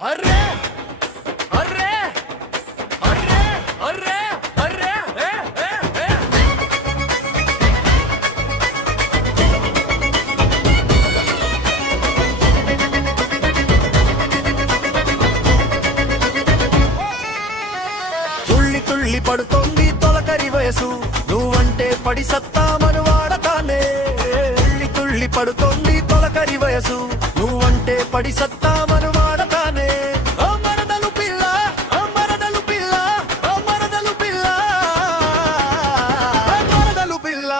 array అర్రే అర్రే అర్రే అర్రే ఏ ఏ ఏ తుళ్ళి తుళ్ళి పడుతోంది తొలకరి వయసు నువ్వంటే పడి సత్తామను వాడతానే తుళ్ళి తుళ్ళి పడుతోంది తొలకరి వయసు నువ్వంటే పడి సత్తామను వాడతానే ఓ మరదలు పిల్ల ఓ మరదలు పిల్ల ఓ మరదలు పిల్ల ఓ మరదలు పిల్ల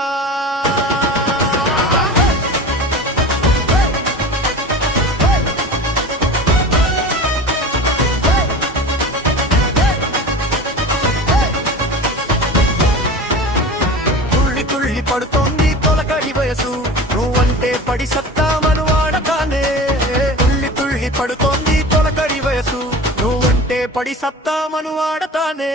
తుళ్ళి తుళ్ళి పడుతోంది తొలకరి వయసు నువ్వంటే పడి సత్తామను వాడతానే తుళ్ళి తుళ్ళి పడుతోంది తొలకరి వయసు నువ్వంటే పడి సత్తామను వాడతానే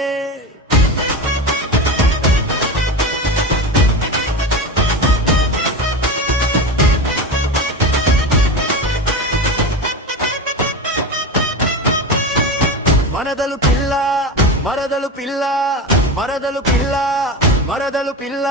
మరదలు పిల్ల మరదలు పిల్ల మరదలు పిల్ల మరదలు పిల్ల